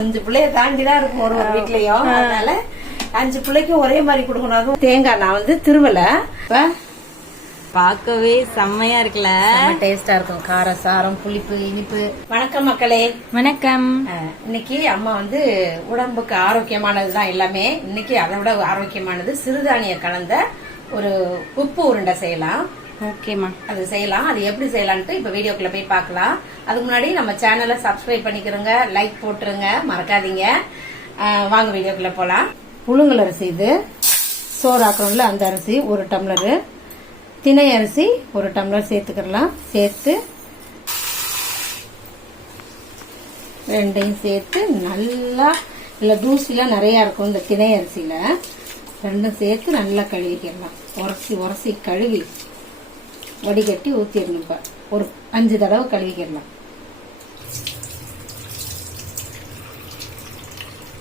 அஞ்சு பிள்ளைய தாண்டி தான் இருக்கும் ஒரு ஒரு வீட்லயும். அதனால அஞ்சு பிள்ளைக்கும் ஒரே மாதிரி கொடுக்கணும். அதுவும் தேங்காய் நான் வந்து திருவல. பார்க்கவே செம்மையா இருக்குல்ல? டேஸ்டா இருக்கும். காரம் சாரம் புளிப்பு இனிப்பு. வணக்கம் மக்களே. வணக்கம். இன்னைக்கு அம்மா வந்து உடம்புக்கு ஆரோக்கியமானது தான் எல்லாமே. இன்னைக்கு அதை விட ஆரோக்கியமானது சிறுதானிய கலந்த ஒரு உப்பு உருண்டை செய்யலாம். ஓகேம்மா. அது செய்யலாம். அது எப்படி செய்யலான்ட்டு இப்ப வீடியோக்குள்ள போய் பார்க்கலாம். அதுக்கு முன்னாடி நம்ம சேனலை சப்ஸ்கிரைப் பண்ணிக்கிறோங்க. லைக் போட்டுருங்க. மறக்காதீங்க. வாங்க வீடியோக்குள்ள போலாம். புழுங்கல் அரிசி இது. சோறு ஆக்குறோம்ல அந்த அரிசி ஒரு டம்ளரு. திணை அரிசி ஒரு டம்ளர் சேர்த்துக்கிறலாம் சேர்த்து ரெண்டையும் சேர்த்து நல்லா இல்லை தூசிலாம் நிறையா இருக்கும் இந்த திணை அரிசியில். ரெண்டும் சேர்த்து நல்லா கழுவிக்கிடலாம் உரசி உரசி கழுவி. வடிகட்டி ஊற்றிடணும் இப்போ ஒரு அஞ்சு தடவை கழுவிக்கிடலாம்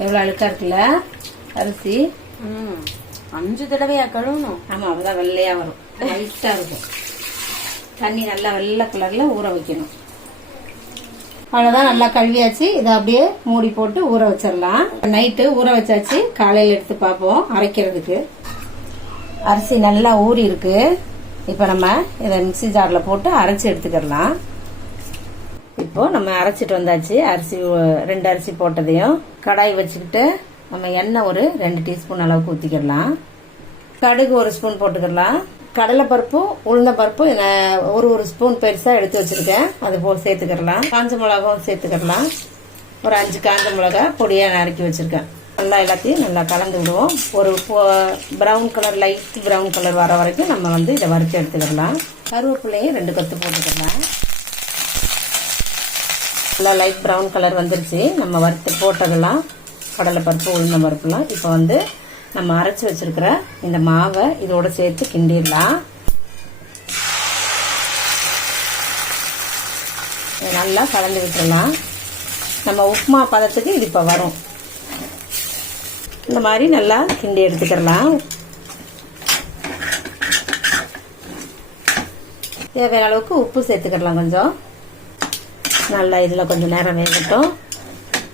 எவ்வளோ அழுக்கா இருக்குல்ல? அரிசி. அஞ்சு தடவையா கழுவணும்? ஆமாம் அப்பதான் வெள்ளையா வரும். ஒயிட்டாக இருக்கும். தண்ணி நல்லா வெள்ளை கலர்ல ஊற வைக்கணும். அவ்வளோதான் நல்லா கழுவியாச்சு. இதை அப்படியே மூடி போட்டு ஊற வச்சிடலாம். நைட்டு ஊற வச்சாச்சு. காலையில் எடுத்து பார்ப்போம் அரைக்கிறதுக்கு. அரிசி நல்லா ஊறி இருக்கு இப்போ நம்ம இதை மிக்ஸி ஜாரில் போட்டு அரைச்சி எடுத்துக்கிடலாம். இப்போது நம்ம அரைச்சிட்டு வந்தாச்சு. அரிசி ரெண்டு அரிசி போட்டதையும் கடாய் வச்சுக்கிட்டு நம்ம எண்ணெய் ஒரு ரெண்டு டீஸ்பூன் அளவுக்கு ஊற்றிக்கிடலாம் கடுகு ஒரு ஸ்பூன் போட்டுக்கிடலாம். கடலைப்பருப்பும் உளுந்த பருப்பும் ஒரு ஒரு ஸ்பூன் பெருசாக எடுத்து வச்சுருக்கேன். அது போல் சேர்த்துக்கிடலாம். காஞ்ச மிளகாவும் சேர்த்துக்கிடலாம். ஒரு அஞ்சு காஞ்ச மிளகா பொடியாக நறுக்கி வச்சுருக்கேன். நல்லா எல்லாத்தையும் நல்லா கலந்து விடுவோம். ஒரு brown colour light brown colour வர வரைக்கும் நம்ம வந்து இதை வறுத்து எடுத்துக்கிடலாம். கருவேப்பிலையும் ரெண்டு கொத்து போட்டுக்கிடலாம். நல்லா லைட் ப்ரௌன் கலர் வந்துருச்சு. நம்ம வறுத்து போட்டதெல்லாம் கடலைப்பருப்பு உளுந்த பருப்புலாம் இப்போ வந்து நம்ம அரைச்சி வச்சிருக்கிற இந்த மாவை இதோட சேர்த்து கிண்டிடலாம். நல்லா கலந்து விட்டுடலாம். நம்ம உப்புமா பதத்துக்கு இது இப்போ வரும். இந்த மாதிரி நல்லா கிண்டி எடுத்துக்கிடலாம். தேவையான அளவுக்கு உப்பு சேர்த்துக்கிடலாம் கொஞ்சம். நல்லா இதில் கொஞ்சம் நேரம் வேகட்டும்.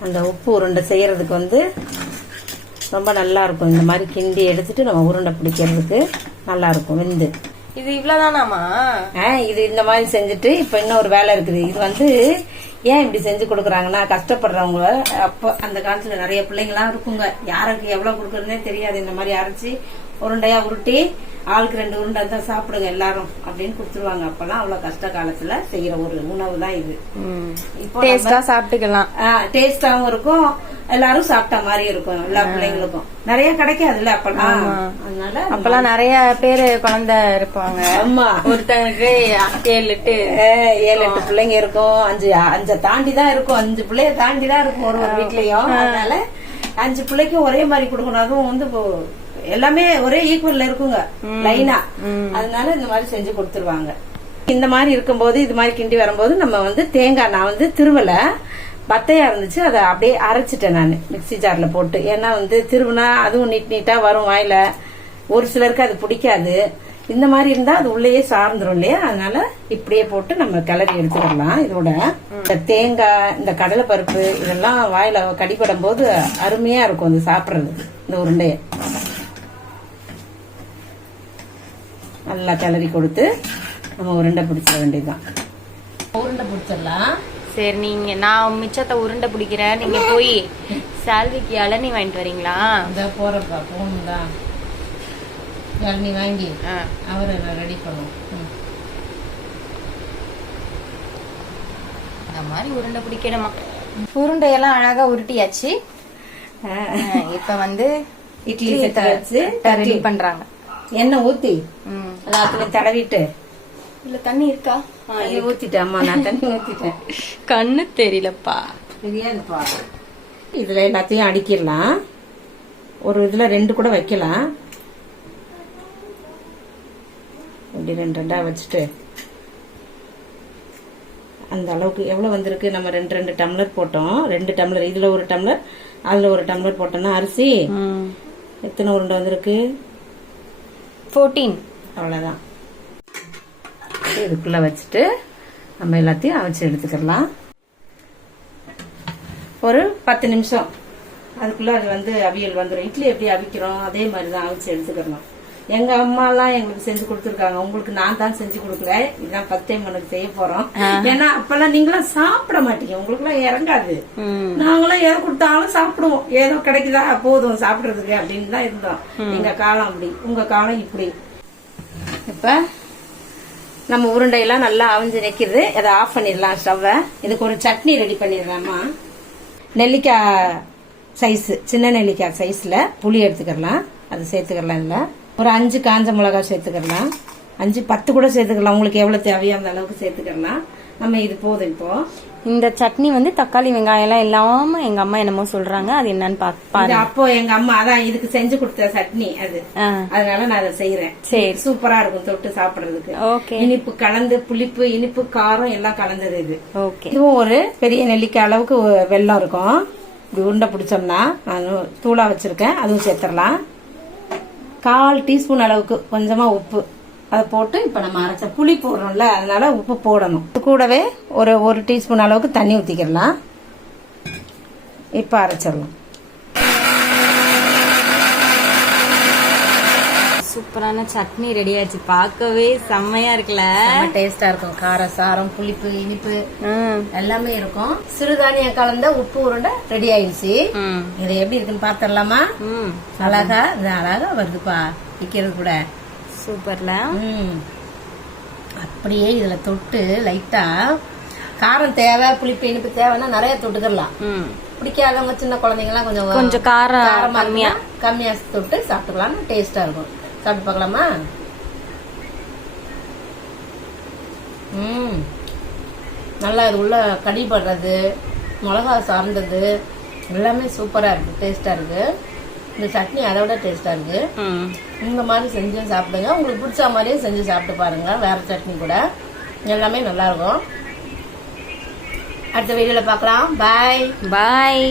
அந்த உப்பு உருண்டை செய்யறதுக்கு வந்து ரொம்ப நல்லா இருக்கும். இந்த மாதிரி கிண்டி எடுத்துட்டு நம்ம உருண்டை பிடிக்கிறதுக்கு நல்லா இருக்கும் வெந்து. இது இவ்வளவுதானாமா? ஆ இது இந்த மாதிரி செஞ்சுட்டு இப்போ இன்னும் ஒரு வேலை இருக்குது. இது வந்து ஏன் இப்படி செஞ்சு கொடுக்குறாங்கன்னா கஷ்டப்படுறவங்க அப்போ அந்த காலத்துல நிறைய பிள்ளைங்களாம் இருக்குங்க. யாருக்கு எவ்வளவு கொடுக்குறதுனே தெரியாது. இந்த மாதிரி அரைச்சி உருண்டையா உருட்டி ஆளுக்கு ரெண்டு உருண்டை தான் சாப்பிடுங்க எல்லாரும் அப்படின்னு கொடுத்துருவாங்க. அப்பெல்லாம் அவ்வளவு கஷ்ட காலத்துல செய்யற ஒரு உணவு தான் இது. இப்போ டேஸ்டா சாப்பிட்டுக்கலாம். டேஸ்டாவும் இருக்கும். எல்லாரும் சாப்பிட்ட மாதிரி இருக்கும். எல்லா பிள்ளைங்களுக்கும். நிறைய கிடைக்காதுல்ல அப்பெல்லாம். அதனால அப்பெல்லாம் நிறைய பேரு குழந்தை இருப்பாங்க. ஆமா. ஒருத்தங்களுக்கு ஏழு எட்டு. ஏழு எட்டு பிள்ளைங்க இருக்கும். அஞ்சு அஞ்சை தாண்டி தான் இருக்கும். அஞ்சு பிள்ளைய தாண்டி தான் இருக்கும் ஒரு ஒரு வீட்லயும். அதனால அஞ்சு பிள்ளைக்கும் ஒரே மாதிரி கொடுக்கணும். அதுவும் வந்து எல்லாமே ஒரே ஈக்குவல்ல இருக்குங்க லைனா அதனால இந்த மாதிரி செஞ்சு கொடுத்துருவாங்க. இந்த மாதிரி இருக்கும்போது இது மாதிரி கிண்டி வரும்போது நம்ம வந்து தேங்காய் நான் வந்து திருவல பத்தையா இருந்துச்சு அதை அப்படியே அரைச்சிட்டேன் நான் மிக்ஸி ஜார்ல போட்டு. ஏன்னா வந்து திருவுனா அதுவும் நீட் நீட்டா வரும் வாயில. ஒரு சிலருக்கு அது பிடிக்காது. இந்த மாதிரி இருந்தா அது உள்ளேயே சார்ந்துரும் இல்லையா? அதனால இப்படியே போட்டு நம்ம கிளறி எடுத்துக்கலாம் இதோட இந்த தேங்காய் இந்த கடலை பருப்பு இதெல்லாம் வாயில கடிபடும் போது அருமையா இருக்கும் அது சாப்பிடுறது இந்த உருண்டைய. நல்லா கிளறி கொடுத்து நம்ம உருண்டை பிடிச்சிட வேண்டியதுதான். உருண்டை பிடிச்சிடலாம். சரி நீங்க நான் மிச்சத்தை உருண்டை பிடிக்கிறேன். நீங்க போய் சால்விக்கு இளநீ வாங்கிட்டு வரீங்களா? இந்த போறப்பா போகணும்டா. இளநீ வாங்கி. அவரை நான் ரெடி பண்ணுவோம். இந்த மாதிரி உருண்டை பிடிக்கணுமா? உருண்டையெல்லாம் அழகா உருட்டியாச்சு. இப்ப வந்து இட்லி வச்சு ரெடி பண்றாங்க. எண்ணெய் ஊத்தி. எல்லாத்துலயும் தடவிட்டு. இதுல தண்ணி இருக்கா? அது ஊத்திட்டேன் நான் தண்ணி ஊத்திட்டேன். கண்ணு தெரியலப்பா. தெரியாதுப்பா. இதுல எல்லாத்தையும் அடிக்கிடலாம். ஒரு இதுல ரெண்டு கூட வைக்கலாம். இப்படி ரெண்டு ரெண்டா வச்சுட்டு. அந்த அளவுக்கு எவ்வளவு வந்திருக்கு? நம்ம ரெண்டு ரெண்டு டம்ளர் போட்டோம். ரெண்டு டம்ளர். இதுல ஒரு டம்ளர் அதுல ஒரு டம்ளர் போட்டோம்னா அரிசி எத்தனை உருண்டை வந்திருக்கு? ஃபோர்டீன் அவ்வளோதான் இதுக்குள்ள வச்சுட்டு நம்ம எல்லாத்தையும் அவிச்சு எடுத்துக்கலாம். ஒரு பத்து நிமிஷம். அதுக்குள்ள அது வந்து அவியல் வந்துடும் இட்லி எப்படி அவிக்கிறோம்? அதே மாதிரி தான் அவிச்சு எடுத்துக்கிறணும். எங்க அம்மாலாம் எங்களுக்கு செஞ்சு கொடுத்துருக்காங்க. உங்களுக்கு நான் தான் செஞ்சு கொடுக்கல. இதுதான் ஃபர்ஸ்ட் டைம் எனக்கு செய்ய போறோம். ஏன்னா அப்பெல்லாம் நீங்களாம் சாப்பிட மாட்டீங்க. உங்களுக்கு எல்லாம் இறங்காது நாங்களாம் எதை கொடுத்தாலும் சாப்பிடுவோம். ஏதோ கிடைக்குதா? போதும் சாப்பிடுறதுக்கு அப்படின்னு தான் இருந்தோம். எங்க காலம் அப்படி. உங்க காலம் இப்படி. இப்ப நம்ம உருண்டையெல்லாம் நல்லா அவிஞ்சு நிக்குது. இதை ஆஃப் பண்ணிடலாம் ஸ்டவ்வை இதுக்கு ஒரு சட்னி ரெடி பண்ணிடலாமா? நெல்லிக்காய் சைஸ் சின்ன நெல்லிக்காய் சைஸ்ல புளி எடுத்துக்கலாம் அது சேர்த்துக்கலாம் இல்ல. ஒரு அஞ்சு காஞ்ச மிளகாய் சேர்த்துக்கலாம். அஞ்சு பத்து கூட சேர்த்துக்கலாம். உங்களுக்கு எவ்வளவு தேவையோ அந்த அளவுக்கு சேர்த்துக்கலாம். நம்ம இது போதும் இப்போ. இந்த சட்னி வந்து தக்காளி வெங்காயம் எல்லாம் இல்லாம எங்க அம்மா என்னமோ சொல்றாங்க. அது என்னன்னு பா- இது பாருங்க. அப்போ எங்க அம்மா அதான் இதுக்கு செஞ்சு கொடுத்த சட்னி அது. அதனால நான் அதை செய்யறேன் சரி. சூப்பரா இருக்கும் தொட்டு சாப்பிடுறதுக்கு. ஓகே. இனிப்பு கலந்து புளிப்பு இனிப்பு காரம் எல்லாம் கலந்தது இது. ஓகே. இதுவும் ஒரு பெரிய நெல்லிக்காய் அளவுக்கு வெல்லம் இருக்கும். இப்படி உருண்டை பிடிச்சோம்னா நான் தூளா வச்சிருக்கேன். அதுவும் சேர்த்துடலாம். கால் டீஸ்பூன் அளவுக்கு கொஞ்சமா உப்பு. அதை போட்டு இப்ப நம்ம அரைச்ச புளி போடுறோம்ல அதனால உப்பு போடணும். கூடவே ஒரு ஒரு டீஸ்பூன் அளவுக்கு தண்ணி ஊத்திக்கிடலாம். இப்ப அரைச்சிடலாம். சூப்பரான சட்னி ரெடி ஆச்சு. பார்க்கவே செம்மையா இருக்குல்ல? டேஸ்டா இருக்கும். காரம் சாரம் புளிப்பு இனிப்பு எல்லாமே இருக்கும். சிறுதானியம் கலந்த உப்பு உருண்டை ரெடி ஆயிடுச்சு. இது எப்படி இருக்குன்னு பாத்திரலாமா. அழகா இது அழகா வருதுப்பா. விக்கிறது கூட. சூப்பர்ல. அப்படியே இதுல தொட்டு லைட்டா காரம் தேவை புளிப்பு இனிப்பு தேவைன்னா நிறைய தொட்டுக்கலாம். ம். பிடிக்காதவங்க சின்ன குழந்தைங்க எல்லாம் கொஞ்சம் கொஞ்சம் காரம் கம்மியா. கம்மியா தொட்டு சாப்பிட்டுக்கலாம் டேஸ்டா இருக்கும். சாப்பிட்டு பார்க்கலாமா? ம். நல்லா இது உள்ள கடி படுறது மிளகா சார்ந்தது எல்லாமே சூப்பரா இருக்கு டேஸ்டா இருக்கு. இந்த சட்னி அதை விட டேஸ்டா இருக்கு. இந்த மாதிரி செஞ்சு சாப்பிடுங்க. உங்களுக்கு பிடிச்ச மாதிரியே செஞ்சு சாப்பிட்டு பாருங்க வேற சட்னி கூட. எல்லாமே நல்லா இருக்கும். அடுத்த வீடியோல பார்க்கலாம். பாய் பாய்